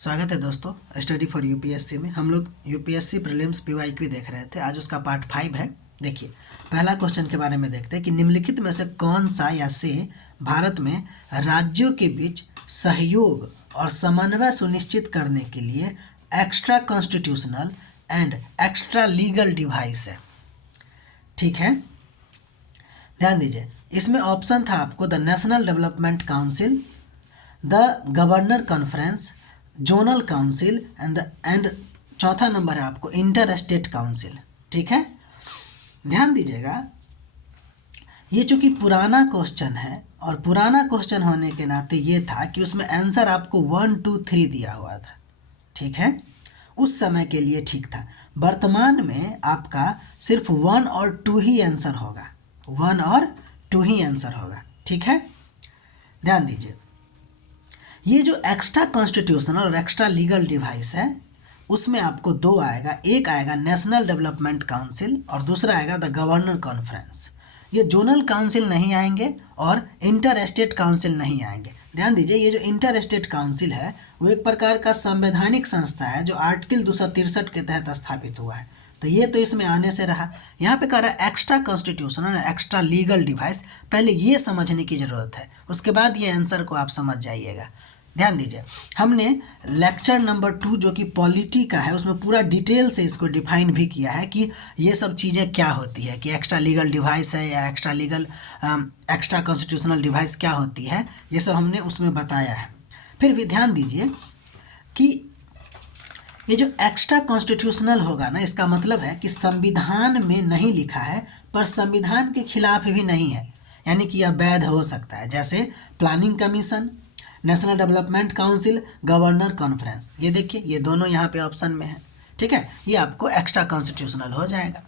स्वागत है दोस्तों। स्टडी फॉर यूपीएससी में हम लोग यूपीएससी प्रीलिम्स पीवाईक्यू देख रहे थे। आज उसका पार्ट 5 है। देखिए, पहला क्वेश्चन के बारे में देखते हैं कि निम्नलिखित में से कौन सा या से भारत में राज्यों के बीच सहयोग और समन्वय सुनिश्चित करने के लिए extra constitutional and extra legal device है। ठीक है, ध्यान दीजिए। इसमें ऑप्शन था आपको the national development council, the governor conference, zonal council and चौथा नंबर है आपको इंटर स्टेट काउंसिल। ठीक है, ध्यान दीजिएगा। ये चूंकि पुराना क्वेश्चन है और पुराना क्वेश्चन होने के नाते ये था कि उसमें आंसर आपको 1, 2, 3 दिया हुआ था। ठीक है, उस समय के लिए ठीक था। वर्तमान में आपका सिर्फ 1 और 2 ही आंसर होगा, 1 और 2 ही आंसर होगा। ठीक है, ध्यान दीजिए। ये जो एक्स्ट्रा कॉन्स्टिट्यूशनल और एक्स्ट्रा लीगल डिवाइस है उसमें आपको 2 आएगा। एक आएगा नेशनल डेवलपमेंट काउंसिल और दूसरा आएगा द गवर्नर कॉन्फ्रेंस। ये जोनल काउंसिल नहीं आएंगे और इंटर स्टेट काउंसिल नहीं आएंगे। ध्यान दीजिए, ये जो इंटर स्टेट काउंसिल है वो एक प्रकार का संवैधानिक संस्था है जो आर्टिकल 263 के तहत स्थापित हुआ है। तो ये तो इसमें आने से रहा। यहाँ पे कह रहा है extra constitutional extra legal device. पहले ये समझने की ज़रूरत है, उसके बाद ये आंसर को आप समझ जाइएगा। ध्यान दीजिए, हमने लेक्चर नंबर 2 जो कि पॉलिटी का है उसमें पूरा डिटेल से इसको डिफाइन भी किया है कि ये सब चीज़ें क्या होती है, कि एक्स्ट्रा लीगल डिवाइस है या एक्स्ट्रा कॉन्स्टिट्यूशनल डिवाइस क्या होती है, ये सब हमने उसमें बताया है। फिर भी ध्यान दीजिए कि ये जो एक्स्ट्रा कॉन्स्टिट्यूशनल होगा ना, इसका मतलब है कि संविधान में नहीं लिखा है पर संविधान के खिलाफ भी नहीं है, यानी कि यह वैध हो सकता है। जैसे planning commission, national development council, governor conference. ये देखिए, ये दोनों यहाँ पे ऑप्शन में है। ठीक है, ये आपको एक्स्ट्रा कॉन्स्टिट्यूशनल हो जाएगा।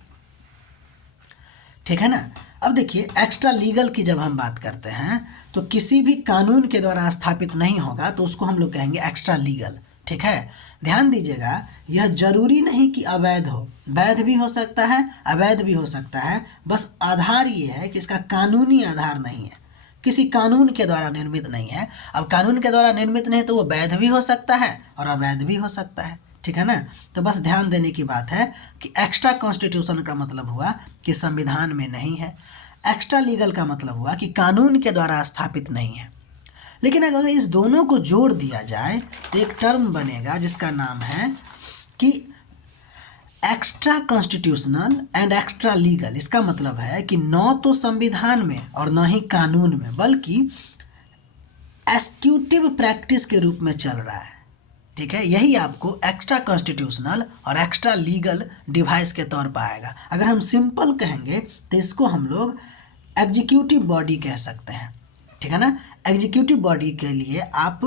ठीक है ना। अब देखिए, एक्स्ट्रा लीगल की जब हम बात करते हैं तो किसी भी कानून के द्वारा स्थापित नहीं होगा तो उसको हम लोग कहेंगे एक्स्ट्रा लीगल। ठीक है, ध्यान दीजिएगा, यह जरूरी नहीं कि अवैध हो, वैध भी हो सकता है, अवैध भी हो सकता है। बस आधार ये है कि इसका कानूनी आधार नहीं है, किसी कानून के द्वारा निर्मित नहीं है। अब कानून के द्वारा निर्मित नहीं तो वो वैध भी हो सकता है और अवैध भी हो सकता है। ठीक है ना। तो बस ध्यान देने की बात है कि एक्स्ट्रा कॉन्स्टिट्यूशन का मतलब हुआ कि संविधान में नहीं है, एक्स्ट्रा लीगल का मतलब हुआ कि कानून के द्वारा स्थापित नहीं है। लेकिन अगर इस दोनों को जोड़ दिया जाए तो एक टर्म बनेगा जिसका नाम है कि extra constitutional and extra legal. इसका मतलब है कि न तो संविधान में और न ही कानून में, बल्कि एस्क्यूटिव प्रैक्टिस के रूप में चल रहा है। ठीक है, यही आपको एक्स्ट्रा कॉन्स्टिट्यूशनल और एक्स्ट्रा लीगल डिवाइस के तौर पर आएगा। अगर हम सिंपल कहेंगे तो इसको हम लोग एग्जीक्यूटिव बॉडी कह सकते हैं। ठीक है ना। एग्जीक्यूटिव बॉडी के लिए आप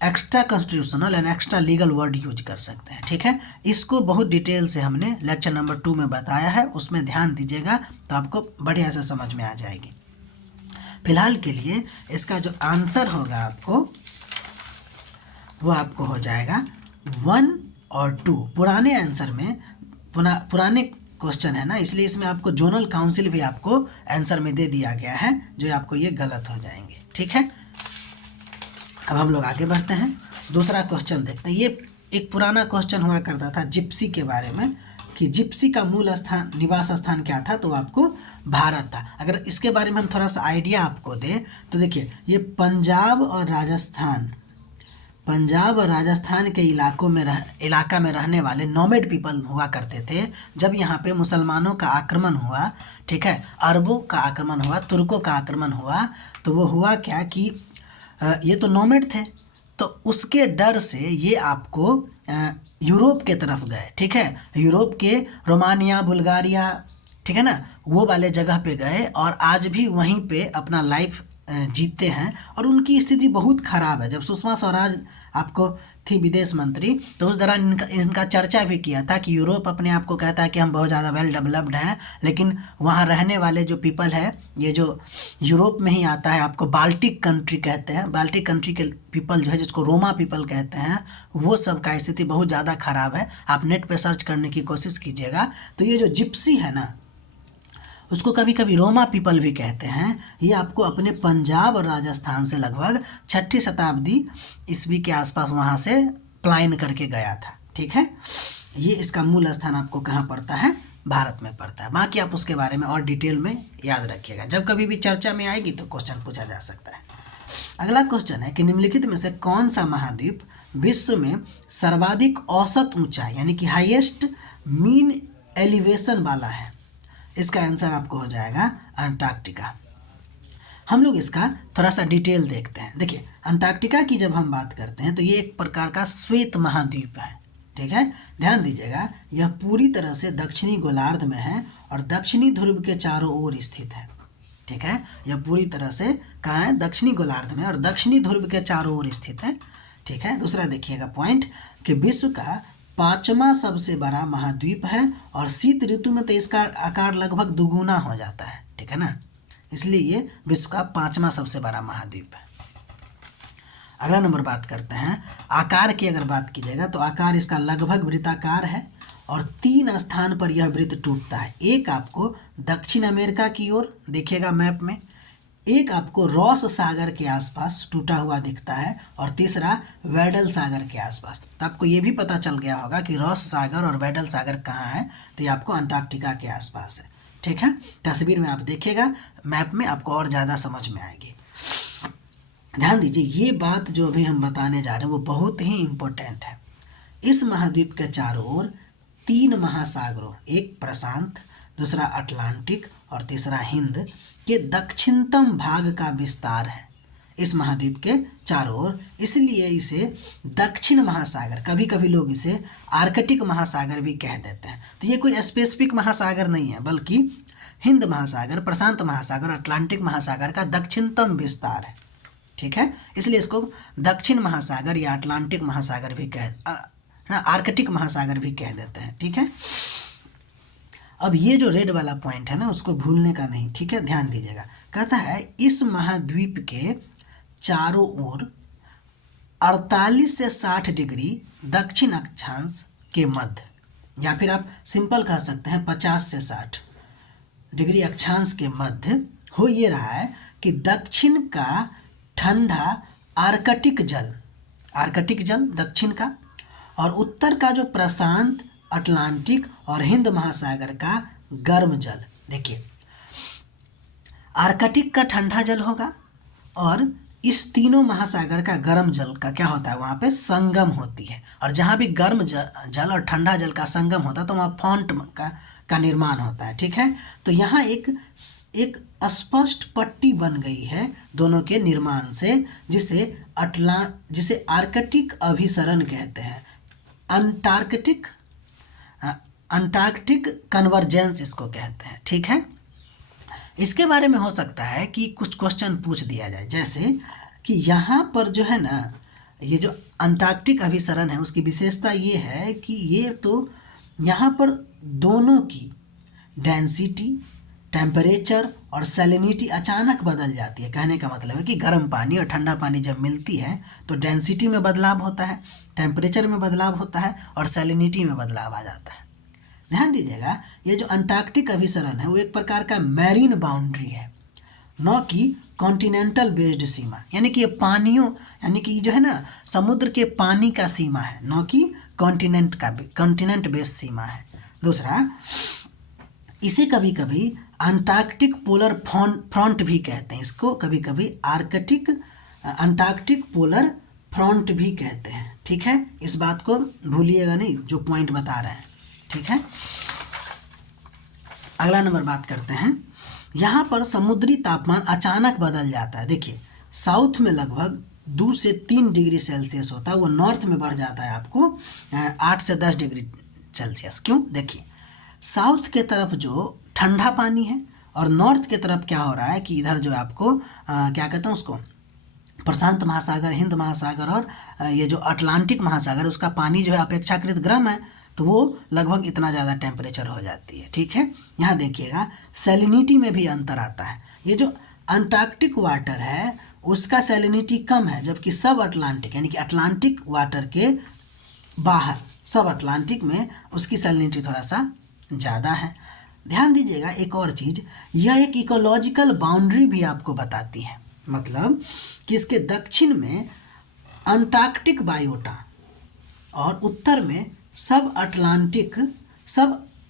extra constitutional and extra legal word use कर सकते हैं। ठीक है, इसको बहुत डिटेल से हमने लेक्चर नंबर 2 में बताया है, उसमें ध्यान दीजिएगा तो आपको बढ़िया से समझ में आ जाएगी। फिलहाल के लिए इसका जो आंसर होगा आपको वो आपको हो जाएगा 1 और 2। पुराने आंसर में पुराने क्वेश्चन है ना, इसलिए इसमें आपको जोनल काउंसिल भी आपको आंसर में दे दिया गया है, जो आपको ये गलत हो जाएंगे। ठीक है, अब हम लोग आगे बढ़ते हैं, दूसरा क्वेश्चन देखते हैं। ये एक पुराना क्वेश्चन हुआ करता था जिप्सी के बारे में, कि जिप्सी का मूल स्थान, निवास स्थान क्या था, तो आपको भारत था। अगर इसके बारे में हम थोड़ा सा आइडिया आपको दें तो देखिए, ये पंजाब और राजस्थान के इलाका में रहने वाले नोमैड पीपल हुआ करते थे। जब यहाँ पे मुसलमानों का आक्रमण हुआ, ठीक है, अरबों का आक्रमण हुआ, तुर्कों का आक्रमण हुआ, तो वो हुआ क्या कि ये तो नोमैड थे, तो उसके डर से ये आपको यूरोप के तरफ गए। ठीक है, यूरोप के रोमानिया, बुल्गारिया, ठीक है ना, वो वाले जगह पे गए और आज भी वहीं पे अपना लाइफ जीते हैं और उनकी स्थिति बहुत ख़राब है। जब सुषमा स्वराज आपको थी विदेश मंत्री तो उस दौरान इनका चर्चा भी किया था कि यूरोप अपने आप को कहता है कि हम बहुत ज़्यादा वेल डेवलप्ड हैं, लेकिन वहाँ रहने वाले जो पीपल है, ये जो यूरोप में ही आता है, आपको बाल्टिक कंट्री कहते हैं, बाल्टिक कंट्री के पीपल जो है जिसको रोमा पीपल कहते हैं, वो सब का स्थिति बहुत ज़्यादा ख़राब है। आप नेट पे सर्च करने की कोशिश कीजिएगा। तो ये जो जिप्सी है ना, उसको कभी कभी रोमा पीपल भी कहते हैं। ये आपको अपने पंजाब और राजस्थान से लगभग 6ठी शताब्दी ईस्वी के आसपास वहाँ से पलायन करके गया था। ठीक है, ये इसका मूल स्थान आपको कहाँ पड़ता है, भारत में पड़ता है। बाकी आप उसके बारे में और डिटेल में याद रखिएगा, जब कभी भी चर्चा में आएगी तो क्वेश्चन पूछा जा सकता है। अगला क्वेश्चन है कि निम्नलिखित में से कौन सा महाद्वीप विश्व में सर्वाधिक औसत ऊंचाई यानी कि हाईएस्ट मीन एलिवेशन वाला है। इसका आंसर आपको हो जाएगा अंटार्कटिका। हम लोग इसका थोड़ा सा डिटेल देखते हैं। देखिए, अंटार्कटिका की जब हम बात करते हैं तो ये एक प्रकार का श्वेत महाद्वीप है। ठीक है, ध्यान दीजिएगा, यह पूरी तरह से दक्षिणी गोलार्ध में है और दक्षिणी ध्रुव के चारों ओर स्थित है। ठीक है, यह पूरी तरह से कहाँ है, दक्षिणी गोलार्ध में और दक्षिणी ध्रुव के चारों ओर स्थित है। ठीक है, दूसरा देखिएगा पॉइंट कि विश्व का 5वां सबसे बड़ा महाद्वीप है और शीत ऋतु में तो इसका आकार लगभग दुगुना हो जाता है। ठीक है ना, इसलिए ये विश्व का 5वां सबसे बड़ा महाद्वीप है। अगला नंबर बात करते हैं आकार की। अगर बात कीजिएगा तो आकार इसका लगभग वृत्ताकार है और 3 स्थान पर यह वृत्त टूटता है। एक आपको दक्षिण अमेरिका की ओर देखिएगा मैप में, एक आपको रॉस सागर के आसपास टूटा हुआ दिखता है और तीसरा वेडल सागर के आसपास। तो आपको ये भी पता चल गया होगा कि रॉस सागर और वेडल सागर कहाँ है, तो ये आपको अंटार्कटिका के आसपास है। ठीक है, तस्वीर में आप देखिएगा, मैप में आपको और ज़्यादा समझ में आएगी। ध्यान दीजिए, ये बात जो अभी हम बताने जा रहे हैं वो बहुत ही इम्पोर्टेंट है। इस महाद्वीप के चारों ओर 3 महासागरों, एक प्रशांत, दूसरा अटलांटिक और तीसरा हिंद के दक्षिणतम भाग का विस्तार है इस महाद्वीप के चारों ओर। इसलिए इसे दक्षिण महासागर, कभी कभी लोग इसे आर्कटिक महासागर भी कह देते हैं। तो ये कोई स्पेसिफिक महासागर नहीं है, बल्कि हिंद महासागर, प्रशांत महासागर, अटलांटिक महासागर का दक्षिणतम विस्तार है। ठीक है, इसलिए इसको दक्षिण महासागर या अटलांटिक महासागर भी आर्कटिक महासागर भी कह देते हैं। ठीक है, अब ये जो रेड वाला पॉइंट है ना, उसको भूलने का नहीं। ठीक है, ध्यान दीजिएगा, कहता है इस महाद्वीप के चारों ओर 48 से 60 डिग्री दक्षिण अक्षांश के मध्य, या फिर आप सिंपल कह सकते हैं 50 से 60 डिग्री अक्षांश के मध्य हो ये रहा है कि दक्षिण का ठंडा आर्कटिक जल दक्षिण का, और उत्तर का जो प्रशांत, अटलांटिक और हिंद महासागर का गर्म जल। देखिए, आर्कटिक का ठंडा जल होगा और इस तीनों महासागर का गर्म जल का क्या होता है, वहाँ पे संगम होती है। और जहाँ भी गर्म जल और ठंडा जल का संगम होता है तो वहाँ फॉन्ट का निर्माण होता है। ठीक है, तो यहाँ एक स्पष्ट पट्टी बन गई है दोनों के निर्माण से, जिसे आर्कटिक अभिसरण कहते हैं, अंटार्कटिक कन्वर्जेंस इसको कहते हैं। ठीक है, इसके बारे में हो सकता है कि कुछ क्वेश्चन पूछ दिया जाए, जैसे कि यहाँ पर जो है ना, ये जो अंटार्कटिक अभिसरण है उसकी विशेषता ये है कि ये तो यहाँ पर दोनों की डेंसिटी, टेम्परेचर और सैलिनिटी अचानक बदल जाती है। कहने का मतलब है कि गर्म पानी और ठंडा पानी जब मिलती है तो डेंसिटी में बदलाव होता है, टेम्परेचर में बदलाव होता है और सैलिनिटी में बदलाव आ जाता है। ध्यान दीजिएगा, ये जो अंटार्कटिक अभिसरण है वो एक प्रकार का मैरीन बाउंड्री है, न कि कॉन्टिनेंटल बेस्ड सीमा। यानी कि ये पानियों, यानी कि जो है ना समुद्र के पानी का सीमा है, न कि कॉन्टिनेंट बेस्ड सीमा है। दूसरा, इसे कभी कभी अंटार्कटिक पोलर फ्रंट भी कहते हैं, इसको कभी कभी अंटार्कटिक पोलर फ्रंट भी कहते हैं। ठीक है, इस बात को भूलिएगा नहीं जो पॉइंट बता रहे हैं। ठीक है, अगला नंबर बात करते हैं। यहाँ पर समुद्री तापमान अचानक बदल जाता है। देखिए, साउथ में लगभग 2 से 3 डिग्री सेल्सियस होता है, वो नॉर्थ में बढ़ जाता है आपको 8 से 10 डिग्री सेल्सियस। क्यों? देखिए, साउथ के तरफ जो ठंडा पानी है और नॉर्थ के तरफ क्या हो रहा है कि इधर जो आपको क्या कहते हैं उसको, प्रशांत महासागर, हिंद महासागर और ये जो अटलांटिक महासागर, उसका पानी जो है अपेक्षाकृत गर्म है, तो वो लगभग इतना ज़्यादा टेम्परेचर हो जाती है। ठीक है, यहाँ देखिएगा सैलिनिटी में भी अंतर आता है। ये जो अंटार्कटिक वाटर है उसका सैलिनिटी कम है, जबकि सब अटलांटिक यानी कि अटलांटिक वाटर के बाहर सब अटलांटिक में उसकी सैलिनिटी थोड़ा सा ज़्यादा है। ध्यान दीजिएगा एक और चीज़, यह एक इकोलॉजिकल बाउंड्री भी आपको बताती है, मतलब कि इसके दक्षिण में अंटार्कटिक बायोटा और उत्तर में सब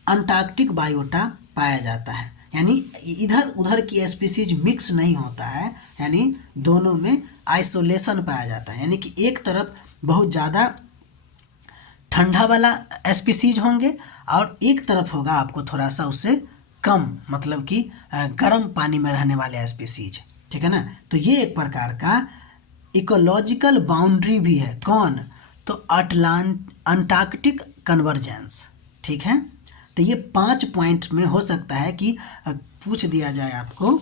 अंटार्कटिक बायोटा पाया जाता है। यानी इधर उधर की स्पीसीज मिक्स नहीं होता है, यानी दोनों में आइसोलेशन पाया जाता है। यानी कि एक तरफ बहुत ज़्यादा ठंडा वाला स्पीसीज होंगे और एक तरफ होगा आपको थोड़ा सा उससे कम, मतलब कि गर्म पानी में रहने वाले स्पीसीज, ठीक है ना। तो ये एक प्रकार का इकोलॉजिकल बाउंड्री भी है। कौन? तो अंटार्कटिक कन्वर्जेंस, ठीक है। तो ये 5 पॉइंट में हो सकता है कि पूछ दिया जाए आपको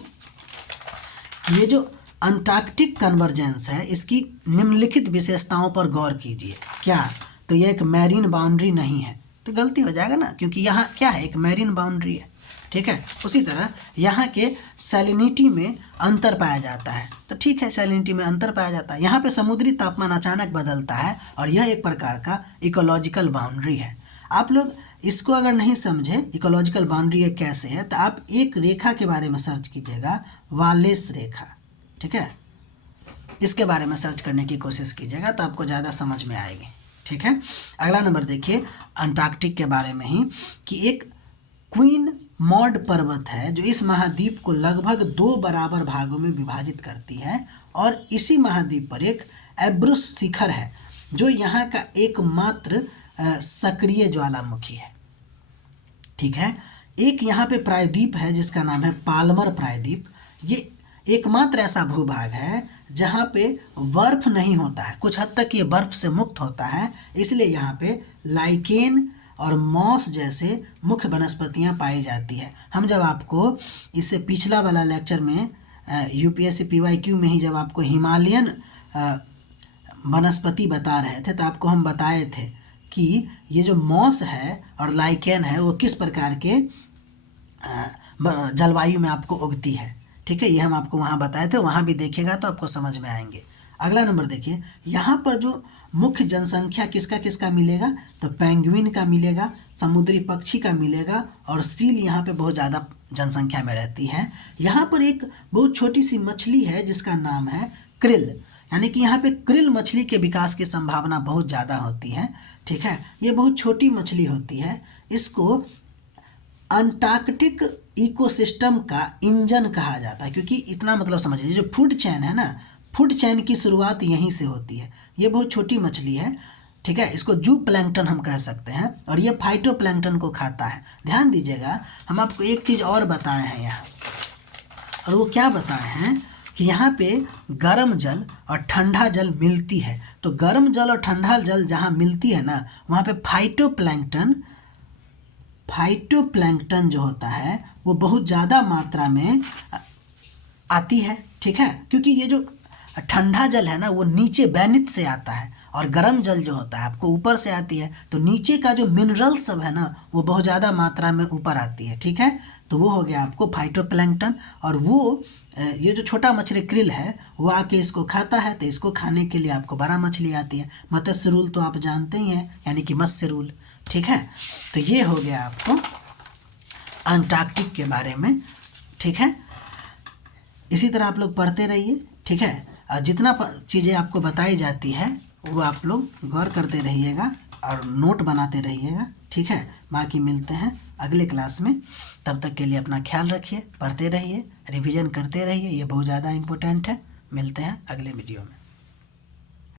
कि ये जो अंटार्कटिक कन्वर्जेंस है इसकी निम्नलिखित विशेषताओं पर गौर कीजिए। क्या? तो ये एक मैरीन बाउंड्री नहीं है, तो गलती हो जाएगा ना, क्योंकि यहाँ क्या है, एक मैरीन बाउंड्री है, ठीक है। उसी तरह यहाँ के सैलिनिटी में अंतर पाया जाता है, तो ठीक है, सैलिनिटी में अंतर पाया जाता है। यहाँ पे समुद्री तापमान अचानक बदलता है और यह एक प्रकार का इकोलॉजिकल बाउंड्री है। आप लोग इसको अगर नहीं समझे इकोलॉजिकल बाउंड्री ये कैसे है, तो आप एक रेखा के बारे में सर्च कीजिएगा, वालेस रेखा, ठीक है। इसके बारे में सर्च करने की कोशिश कीजिएगा तो आपको ज़्यादा समझ में आएगी, ठीक है। अगला नंबर देखिए अंटार्कटिक के बारे में ही, कि एक क्वीन मॉड पर्वत है जो इस महाद्वीप को लगभग 2 बराबर भागों में विभाजित करती है, और इसी महाद्वीप पर एक एब्रुस शिखर है जो यहाँ का एकमात्र सक्रिय ज्वालामुखी है, ठीक है। एक यहाँ पे प्रायद्वीप है जिसका नाम है पाल्मर प्रायद्वीप। ये एकमात्र ऐसा भूभाग है जहाँ पे बर्फ नहीं होता है, कुछ हद तक ये बर्फ से मुक्त होता है, इसलिए यहाँ पे लाइकेन और मॉस जैसे मुख्य वनस्पतियाँ पाई जाती है। हम जब आपको इससे पिछला वाला लेक्चर में यूपीएससी पीवाईक्यू में ही जब आपको हिमालयन वनस्पति बता रहे थे तो आपको हम बताए थे कि ये जो मॉस है और लाइकेन है वो किस प्रकार के जलवायु में आपको उगती है, ठीक है। ये हम आपको वहाँ बताए थे, वहाँ भी देखिएगा तो आपको समझ में आएंगे। अगला नंबर देखिए, यहाँ पर जो मुख्य जनसंख्या किसका किसका मिलेगा, तो पेंगुइन का मिलेगा, समुद्री पक्षी का मिलेगा, और सील यहाँ पे बहुत ज़्यादा जनसंख्या में रहती है। यहाँ पर एक बहुत छोटी सी मछली है जिसका नाम है क्रिल, यानी कि यहाँ पे क्रिल मछली के विकास की संभावना बहुत ज़्यादा होती है, ठीक है। ये बहुत छोटी मछली होती है, इसको अंटार्कटिक इकोसिस्टम का इंजन कहा जाता है, क्योंकि इतना मतलब समझ लीजिए जो फूड चेन है ना, फूड चेन की शुरुआत यहीं से होती है। ये बहुत छोटी मछली है, ठीक है। इसको जू प्लैंकटन हम कह सकते हैं, और ये फाइटो प्लैंकटन को खाता है। ध्यान दीजिएगा, हम आपको एक चीज़ और बताए हैं यहाँ, और वो क्या बताए हैं कि यहाँ पे गर्म जल और ठंडा जल मिलती है। तो गर्म जल और ठंडा जल जहाँ मिलती है ना, वहाँ पे फाइटोप्लैंकटन जो होता है वो बहुत ज़्यादा मात्रा में आती है, ठीक है। क्योंकि ये जो ठंडा जल है ना वो नीचे बेनिथ से आता है, और गर्म जल जो होता है आपको ऊपर से आती है, तो नीचे का जो मिनरल सब है ना वो बहुत ज़्यादा मात्रा में ऊपर आती है, ठीक है। तो वो हो गया आपको फाइटोप्लैंकटन, और वो ये जो छोटा मछली क्रिल है वो आके इसको खाता है, तो इसको खाने के लिए आपको बड़ा मछली आती है। मत्स्य रूल तो आप जानते ही हैं, यानी कि मत्स्य रूल, ठीक है। तो ये हो गया आपको अंटार्कटिक के बारे में, ठीक है। इसी तरह आप लोग पढ़ते रहिए, ठीक है। और जितना चीज़ें आपको बताई जाती है वो आप लोग गौर करते रहिएगा और नोट बनाते रहिएगा, ठीक है। बाकी मिलते हैं अगले क्लास में, तब तक के लिए अपना ख्याल रखिए, पढ़ते रहिए, रिवीजन करते रहिए, ये बहुत ज़्यादा इम्पोर्टेंट है। मिलते हैं अगले वीडियो में।